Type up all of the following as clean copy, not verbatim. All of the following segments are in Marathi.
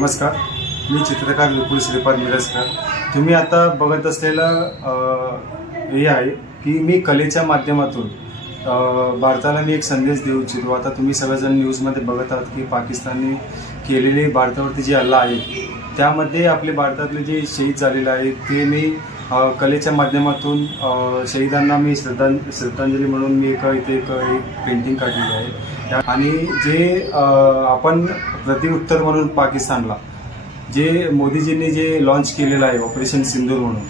नमस्कार, मी चित्रकार विपुल श्रीपाद मिरजकर। तुम्ही आता बघत असलेलं हे आहे की मी कलेच्या माध्यमातून भारताला मी एक संदेश देऊ इच्छितो। आता तुम्ही सगळेजण न्यूजमध्ये बघत आहात की पाकिस्तानने केलेले भारतावरती जे हल्ला आहे त्यामध्ये आपले भारतातले जे शहीद झालेले आहेत ते मी कलेच्या माध्यमातून शहीदांना मी श्रद्धांजली म्हणून मी इथे एक पेंटिंग काढलेली आहे। आणि जे आपण प्रतिउत्तर म्हणून पाकिस्तानला जे मोदीजींनी जे लॉन्च केलेलं आहे ऑपरेशन सिंदूर म्हणून,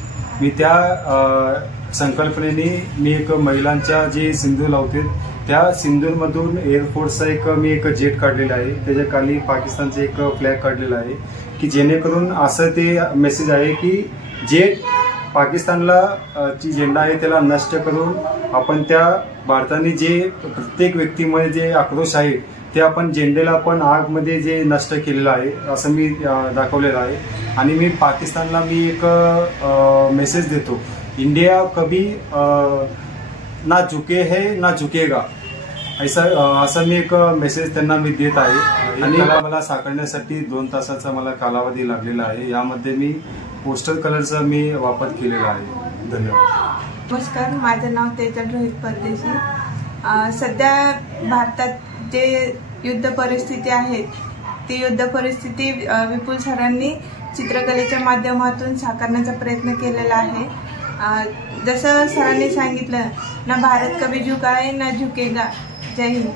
मी त्या संकल्पनेने मी एक महिलांच्या जे सिंदूर लावते त्या सिंदूरमधून एअरफोर्सचा मी एक जेट काढलेला आहे, त्याच्या खाली पाकिस्तानचा एक फ्लॅग काढलेला आहे की जेणेकरून असं ते मेसेज आहे की जे पाकिस्तानला जी झेंडा आहे त्याला नष्ट करून आपण त्या भारताने जे प्रत्येक व्यक्तीमध्ये जे आक्रोश आहे ते आपण झेंडेला आपण आगमध्ये जे नष्ट केलेलं आहे असं मी दाखवलेलं आहे। आणि मी पाकिस्तानला मी एक मेसेज देतो, इंडिया कभी ना झुके है ना झुकेगा, असं मी एक मेसेज त्यांना मी देत आहे। आणि मला साकारण्यासाठी 2 तासाचा मला कालावधी लागलेला आहे। यामध्ये मी पोस्टर कलरचा मी वापर केलेला आहे। धन्यवाद। नमस्कार, माझं नाव तेजल रोहित परदेशी। सध्या भारतात जे युद्ध परिस्थिती आहे ती युद्ध परिस्थिती विपुल सरांनी चित्रकलेच्या माध्यमातून साकारण्याचा प्रयत्न केलेला आहे। जसं सरांनी सांगितलं, ना भारत कभी झुका है ना झुकेगा। जय हिंद।